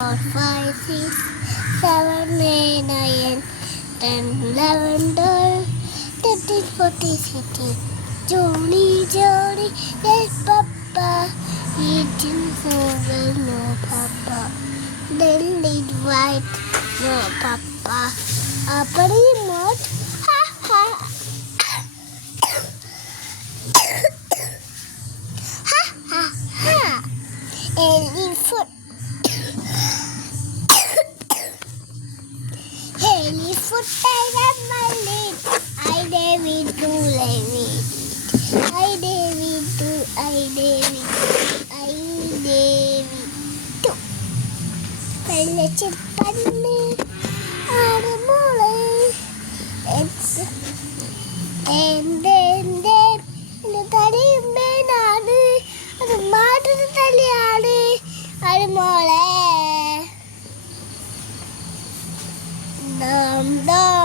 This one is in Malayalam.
4, 5, 6, 7, 8, 9, 10, 11, 12, 13, 14, 15. Johnny, Johnny, yes, Papa. Eating cereal, no, Papa. Then eat white, no, Papa. Upper remote, ha, ha. Ha, ha, ha. Elephant. Elephant and my leg. I David do David. I David do I David. I David do. വെള്ളച്ചിപ്പന്ന് ആടുമോളെ എൻ്റെ തലയുമ്മേനാണ് അത് മാറ്റൊരു തലയാണ് ആടുമോളെ. Dum dum.